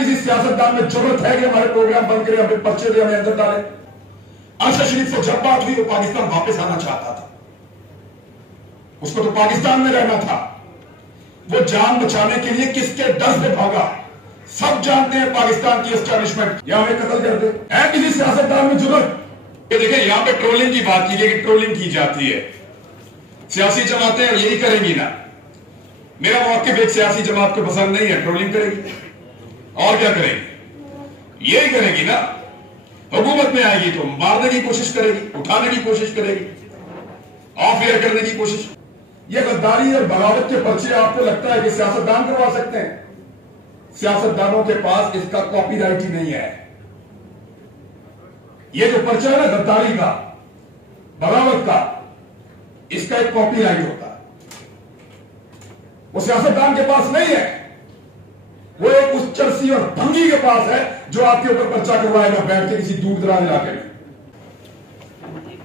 किसी सियासतदान में जरूरत है कि हमारे प्रोग्राम बंद करें, हमें पर्चे दे, हमें अंदर डालें? अरशद शरीफ से जब बात हुई वो पाकिस्तान वापस आना चाहता था, उसको तो पाकिस्तान में रहना था। वो जान बचाने के लिए किसके डर से भागा? सब जानते हैं पाकिस्तान की एस्टैब्लिशमेंट या हमें कत्ल कर दे। है किसी सियासतदान में जरूरत? ये देखिए, यहां पे ट्रोलिंग की बात की गई कि ट्रोलिंग की जाती है। सियासी जमातें यही करेंगी ना। मेरा मौक़िफ़ एक सियासी जमात को पसंद नहीं है, ट्रोलिंग करेगी और क्या करेगी? यही करेगी ना। हुकूमत में आएगी तो मारने की कोशिश करेगी, उठाने की कोशिश करेगी, ऑफ एयर करने की कोशिश। ये गद्दारी और बगावत के पर्चे आपको लगता है कि सियासतदान करवा सकते हैं? सियासतदानों के पास इसका कॉपीराइट ही नहीं है। ये जो पर्चा है ना गद्दारी का, बगावत का, इसका एक कॉपीराइट होता है, वो सियासतदान के पास नहीं है। वो एक उस चरसी और भंगी के पास है जो आपके ऊपर पर्चा करवाएगा बैठ के किसी दूर दराज इलाके में।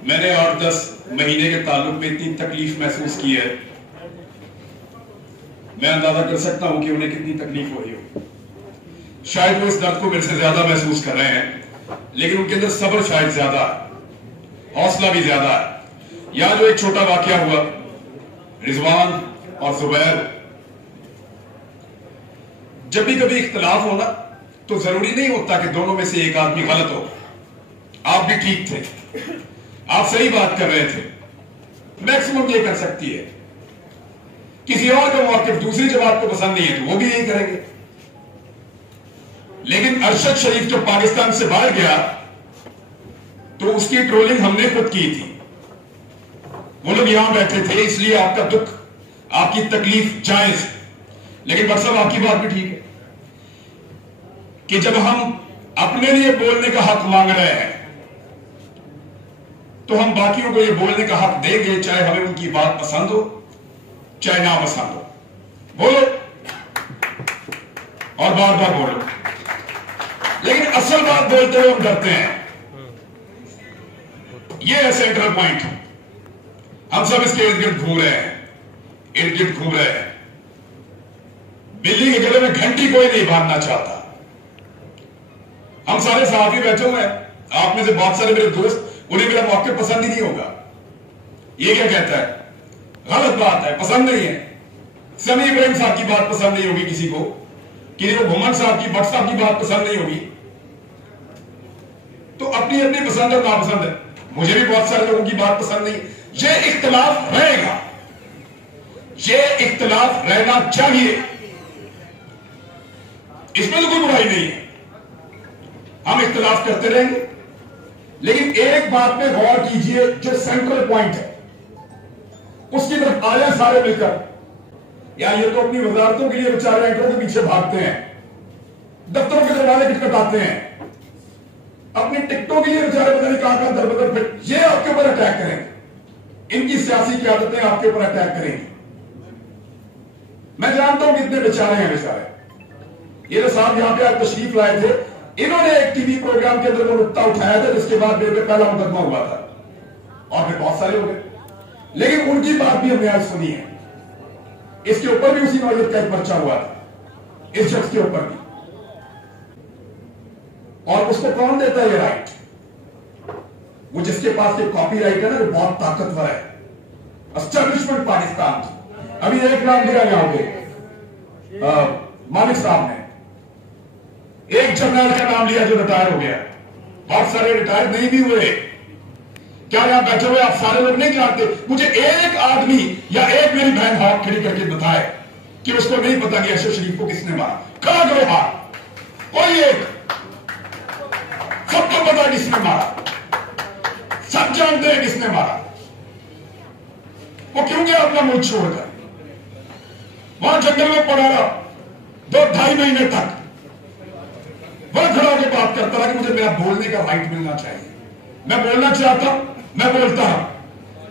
मैंने 8-10 महीने के ताल्लुक में इतनी तकलीफ महसूस की है, मैं अंदाजा कर सकता हूं कि उन्हें कितनी तकलीफ हो रही हो। शायद वो इस दर्द को मेरे से ज्यादा महसूस कर रहे हैं, लेकिन उनके अंदर सब्र शायद ज्यादा है, हौसला भी ज्यादा है। यहां जो एक छोटा वाकया हुआ, रिजवान और जुबैर, जब भी कभी इख्तिलाफ हो ना तो जरूरी नहीं होता कि दोनों में से एक आदमी गलत हो। आप भी ठीक थे, आप सही बात कर रहे थे, मैक्सिमम ये कर सकती है। किसी और का मौक़िफ़ दूसरी जमात को पसंद नहीं है तो वो भी यही करेंगे। लेकिन अरशद शरीफ जो पाकिस्तान से बाहर गया तो उसकी ट्रोलिंग हमने खुद की थी। वो लोग यहां बैठे थे, इसलिए आपका दुख, आपकी तकलीफ जायज। लेकिन बट साहब आपकी बात भी ठीक है कि जब हम अपने लिए बोलने का हक मांग रहे हैं तो हम बाकियों को ये बोलने का हक देंगे, चाहे हमें उनकी बात पसंद हो चाहे ना पसंद हो। बोलो और बार बार बोलो, लेकिन असल बात बोलते हुए हम डरते हैं। ये है सेंट्रल पॉइंट। हम सब इसके इर्द गिर्द घूम रहे हैं, इर्द गिर्द घूम रहे हैं। बिल्ली के गले में घंटी कोई नहीं बांधना चाहता। हम सारे सहाफी बैठे हुए हैं, आप में से बहुत सारे मेरे दोस्त, उन्हें मेरा मौक़िफ़ पसंद ही नहीं होगा। ये क्या कहता है? गलत बात है, पसंद नहीं है। समी इब्राहिम साहब की बात पसंद नहीं होगी किसी को, किसी को घुमन साहब की, भट्ट साहब की बात पसंद नहीं होगी। तो अपनी अपनी पसंद और नापसंद है। मुझे भी बहुत सारे लोगों की बात पसंद नहीं। ये इख्तिलाफ रहेगा, ये इख्तिलाफ रहना चाहिए, इसमें तो कोई बुराई नहीं है। हम इख्तिलाफ करते रहेंगे, लेकिन एक बात पे गौर कीजिए, जो सेंट्रल पॉइंट है उसकी तरफ आ जाए सारे मिलकर। या ये तो अपनी वजारतों के लिए बेचारे एंटरों के पीछे भागते हैं, दफ्तरों के दरवाजे खटखटाते हैं, अपनी टिकटों के लिए बेचारे पता नहीं कहां कहां दरबदर फिर ये आपके ऊपर अटैक करेंगे। इनकी सियासी क़यादतें आपके ऊपर अटैक करेंगी। मैं जानता हूं कितने बेचारे हैं बेचारे। ये जो साहब यहां पे आज तशरीफ लाए थे, इन्होंने एक टीवी प्रोग्राम के अंदर वो नुक्ता उठाया था जिसके बाद मेरे पे पहला मुकदमा हुआ था और फिर बहुत सारे हो गए, लेकिन उनकी बात भी हमने आज सुनी है। इसके ऊपर भी उसी नौयत का एक पर्चा हुआ था, इस शख्स के ऊपर भी। और उसको कौन देता है ये राइट? वो जिसके पास ये कॉपीराइट है ना, वो बहुत ताकतवर है, एस्टैब्लिशमेंट पाकिस्तान की। अभी एक नाम लिया यहां पे मालिक साहब ने, एक जनरल का नाम लिया जो रिटायर हो गया, बहुत सारे रिटायर नहीं भी हुए। क्या यहां बैठे हुए आप सारे लोग नहीं जानते? मुझे एक आदमी या एक मेरी बहन हाथ खड़ी करके बताए कि उसको नहीं पता कि अरशद शरीफ को किसने मारा। खड़ा करो हाथ, कोई एक। सबको पता किसने मारा, सब जानते हैं किसने मारा। वो क्यों गया अपना मुल्क छोड़कर? वहां जंगल में पड़ा रहा 2-2.5 महीने तक, वह खड़ा होकर बात करता रहा कि मुझे मेरा बोलने का राइट मिलना चाहिए। मैं बोलना चाहता हूं, मैं बोलता रहा,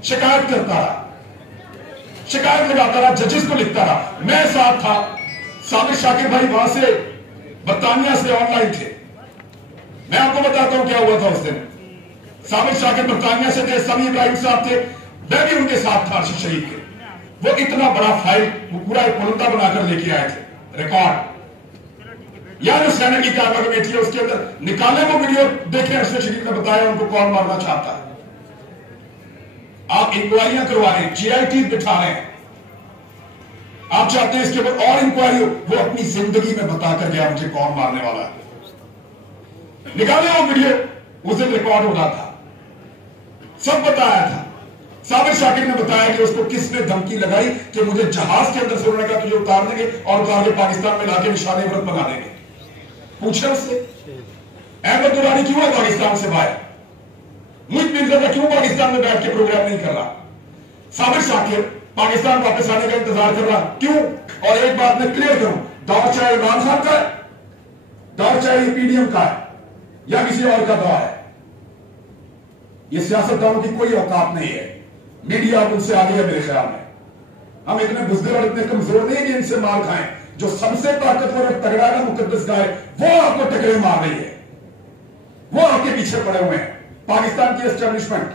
शिकायत करता रहा, शिकायत लगाता रहा, जजेस को लिखता रहा। मैं साथ था, साबिर शाकिर भाई वहां से बरतानिया से ऑनलाइन थे। मैं आपको बताता हूं क्या हुआ था उस दिन। साबिर शाकिर बरतानिया से थे, समी इब्राहिम साहब थे, मैं भी उनके साथ था अरशद शरीफ के। वो इतना बड़ा फाइल, वो पूरा एक मुलंदा बनाकर लेके आए थे, रिकॉर्ड। या जो सेनेट की कायमा कमेटी है उसके अंदर निकाले वो वीडियो देखें, अरशद शरीफ ने बताया उनको कौन मारना चाहता है। आप इंक्वायरियां करवा रहे हैं, जीआईटी बिठा रहे हैं, आप चाहते हैं इसके ऊपर और इंक्वायरी हो। वो अपनी जिंदगी में बता कर गया मुझे कौन मारने वाला है। निकाले वो वीडियो, उस दिन रिकॉर्ड हो रहा था, सब बताया था। साबिर शाकिर ने बताया कि उसको किसने धमकी लगाई कि मुझे जहाज के अंदर से उन्होंने कहा तुझे उतार देंगे और उतार के पाकिस्तान में लाके निशाने व्रत बना देंगे। पूछा उससे अहमद दुरानी क्यों है पाकिस्तान से बाहर, मुझ मिर्जा क्यों पाकिस्तान में बैठ के प्रोग्राम नहीं कर रहा। साबिर शाकिर पाकिस्तान वापस आने का इंतजार कर रहा, क्यों। और एक बात मैं क्लियर करूं, दौर चाहे इमरान खान का है, दौर चाहे पीडीएम का है या किसी और का दौर है, ये सियासतदानों की कोई औकात नहीं है। मीडिया उनसे आगे है मेरे ख्याल में। हम इतने बुज़दिल और इतने कमजोर नहीं है कि इनसे मार खाएं। जो सबसे ताकतवर और तगड़ा है मुकद्दस गाय, वो आपको टकरे मार रही है, वो आपके पीछे पड़े हुए हैं, पाकिस्तान की एस्टेब्लिशमेंट।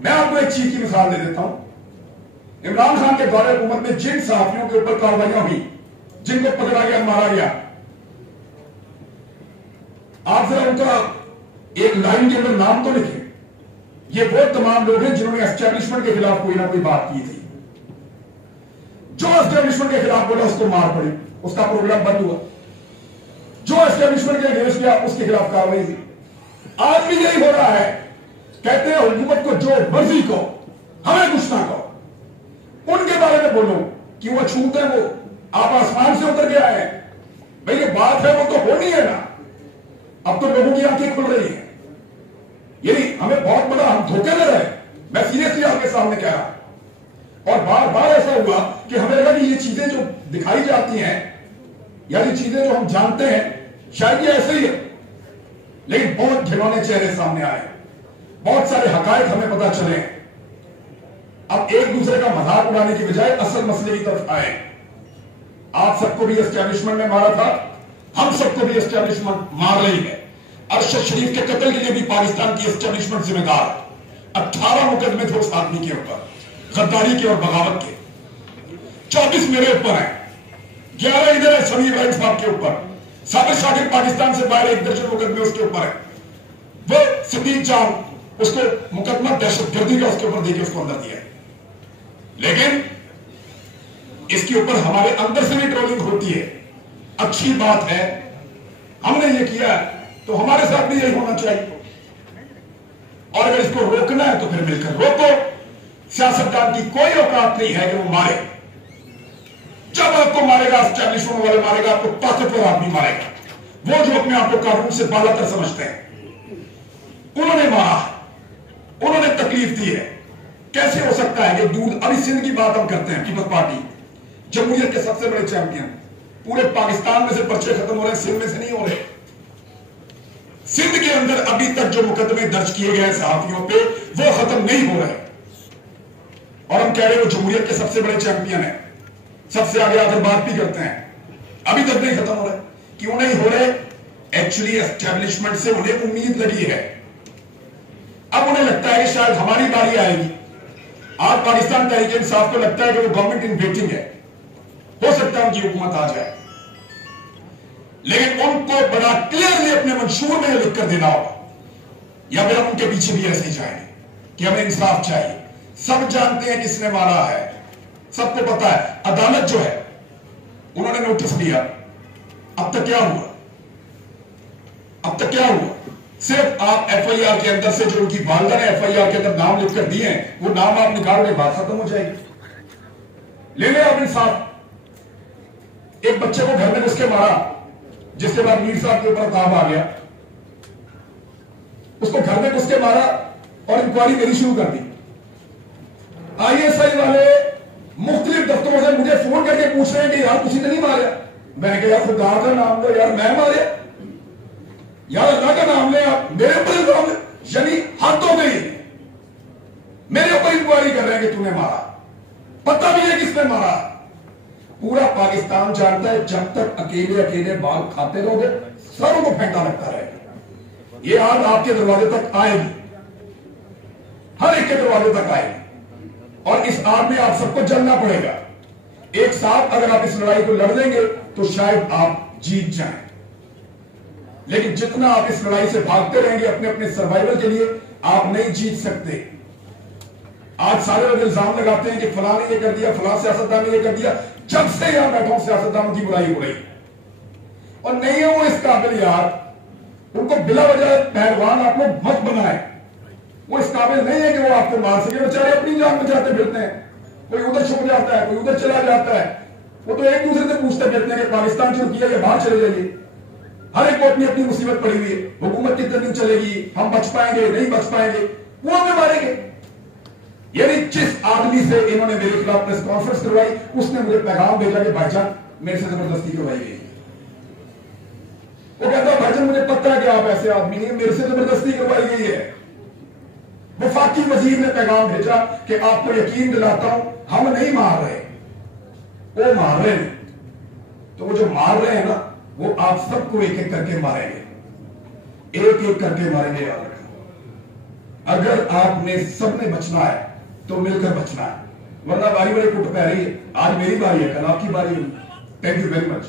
मैं आपको एक चीज की मिसाल दे देता हूं। इमरान खान के दौरे हुकूमत में जिन सहाफियों के ऊपर कार्रवाइयां हुई, जिनको पकड़ा गया, मारा गया, आप जरा उनका एक लाइन के अंदर नाम तो लिखे। ये वो तमाम लोग हैं जिन्होंने एस्टेब्लिशमेंट के खिलाफ कोई ना कोई बात की थी। जो एस्टेब्लिशमेंट के खिलाफ बोला उसको मार पड़ी, उसका प्रोग्राम बंद हुआ। जो एस्टेब्लिशमेंट के अगेंस्ट किया उसके खिलाफ कार्रवाई थी। आज भी यही हो रहा है। कहते हैं हुकूमत को जो मर्जी को, हमें कुछ ना कहो। उनके बारे में बोलो कि वो छूट है, वो आप आसमान से उतर के आए हैं। भाई ये बात है, वो तो होनी है ना। अब तो लोगों की आंखें खुल रही हैं। यही हमें बहुत बड़ा, हम धोखे में रहे। मैं सीरियसली आपके सामने कह रहा। और बार बार ऐसा हुआ कि हमें लगा कि ये चीजें जो दिखाई जाती हैं या ये चीजें जो हम जानते हैं शायद ये ऐसे ही है, लेकिन बहुत घिनौने चेहरे सामने आए, बहुत सारे हकायक हमें पता चले। अब एक दूसरे का मजाक उड़ाने की बजाय असल मसले की तरफ आए। आप सबको भी एस्टेब्लिशमेंट ने मारा था, हम सबको भी एस्टेब्लिशमेंट मार रही है। अरशद शरीफ के कत्ल के लिए भी पाकिस्तान की एस्टेब्लिशमेंट जिम्मेदार है। 18 मुकदमे थे उस आदमी के ऊपर, गद्दारी के और बगावत के। 24 मेरे ऊपर हैं, 11 इधर है समीर इब्राहिम साहब के ऊपर। साबिर शाकिर पाकिस्तान से बाहर 1 दर्जन मुकदमे उसके ऊपर है। वो सदीक जान, उसको मुकदमा दहशतगर्दी का उसके ऊपर देके उसको अंदर दिया। लेकिन इसके ऊपर हमारे अंदर से भी ट्रोलिंग होती है। अच्छी बात है, हमने ये किया तो हमारे साथ भी यही होना चाहिए। और अगर इसको रोकना है तो फिर मिलकर रोको। सियासतदान की कोई औकात नहीं है कि वो मारे। जब आपको मारेगा एस्टेब्लिशमेंट वाले मारेगा, आपको ताकतवर आदमी मारेगा। वो जो अपने आप को कानून से बालातर समझते हैं, उन्होंने मारा, उन्होंने तकलीफ दी है। कैसे हो सकता है कि दूध, अभी सिंध की बात हम करते हैं, पीपल्स पार्टी जमहूरियत के सबसे बड़े चैंपियन, पूरे पाकिस्तान में से पर्चे खत्म हो रहे हैं, सिंध में से नहीं हो रहे। सिंध के अंदर अभी तक जो मुकदमे दर्ज किए गए सहाफियों पे वो खत्म नहीं हो रहे। और हम कह रहे हैं वो जमहूरियत के सबसे बड़े चैंपियन है, सबसे आगे आकर बात भी करते हैं, अभी तक नहीं खत्म हो रहे। क्यों नहीं हो रहे? एक्चुअली एस्टेब्लिशमेंट से उन्हें उम्मीद लगी है। अब उन्हें लगता है कि शायद हमारी बारी आएगी। आज पाकिस्तान तहरीक इंसाफ को लगता है कि वो गवर्नमेंट इन वेटिंग है, हो सकता है उनकी हुकूमत आ जाए। लेकिन उनको बड़ा क्लियरली अपने मंशूर में लिख कर देना होगा, या फिर हम उनके पीछे भी ऐसे ही जाएंगे कि हमें इंसाफ चाहिए। सब जानते हैं किसने मारा है, सबको पता है। अदालत जो है उन्होंने नोटिस दिया, अब तक क्या हुआ? अब तक क्या हुआ? सिर्फ आप एफआईआर के अंदर से जो उनकी वालिदा ने एफआईआर के अंदर नाम लिखकर दिए हैं, वो नाम आप निकालोगे, बात खत्म हो जाएगी। ले ले आप इंसाफ। एक बच्चे को घर में घुस के मारा, जिसके बाद मीर साहब के ऊपर ताब आ गया, उसको घर में घुस के मारा और इंक्वायरी मेरी शुरू कर दी। आईएसआई वाले मुख्तलिफ दफ्तरों से मुझे फोन करके पूछ रहे हैं कि यार किसी ने नहीं मारा। मैंने कहा यार खुदा का नाम लो यार, मैं मारे यार, अल्लाह का नाम ले, आप मेरे ऊपर इल्जाम, यानी हद हो गई। मेरे ऊपर इंक्वायरी कर रहे हैं कि तूने मारा, पता भी है किसने मारा। पूरा पाकिस्तान जानता है, जब तक अकेले अकेले बाल खाते रहोगे सबों को फेंटा लगता रहेगा। ये आग आपके दरवाजे तक आएगी, हर एक के दरवाजे तक आएगी, और इस आग में आप सबको जलना पड़ेगा। एक साथ अगर आप इस लड़ाई को लड़ लेंगे तो शायद आप जीत जाएं। लेकिन जितना आप इस लड़ाई से भागते रहेंगे अपने अपने सर्वाइवल के लिए, आप नहीं जीत सकते। आज सारे लोग इल्जाम लगाते हैं कि फलां ने ये कर दिया, फलां सियासतदान ने ये कर दिया। जब से यहां बैठा हूं सियासतदानों की बुराई हो रही और नहीं है वो इस काबिल यार, उनको बिला वजह पहलवान आप लोग मत बनाए। वो इस काबिल नहीं है कि वो आपको मार सके। बेचारे अपनी जान बचाते फिरते हैं, कोई उधर छुप जाता है, कोई उधर चला जाता है। वो तो एक दूसरे से पूछते फिरते हैं कि पाकिस्तान शुरू किया या बाहर चले जाइए। हर एक को अपनी अपनी मुसीबत पड़ी हुई है। हुकूमत कितने दिन चलेगी, हम बच पाएंगे नहीं बच पाएंगे, वो हमें मारेंगे। यानी जिस आदमी से इन्होंने मेरे खिलाफ प्रेस कॉन्फ्रेंस करवाई, उसने मुझे पैगाम भेजा कि भाईजान मेरे से जबरदस्ती करवाई गई। वो कहता भाईजान मुझे पता है कि आप ऐसे आदमी नहीं, मेरे से जबरदस्ती करवाई गई है। वफाकी वजीर ने पैगाम भेजा कि आपको यकीन दिलाता हूं हम नहीं मार रहे, वो मार रहे हैं। तो वो जो मार रहे हैं ना, वो आप सबको एक एक करके मारेंगे, एक एक करके मारेंगे। याद रखना, अगर आपने सबने बचना है तो मिलकर बचना है, वरना बारी बारी कुट पै रही है। आज मेरी बारी है, कल आपकी बारी है। Thank you very much.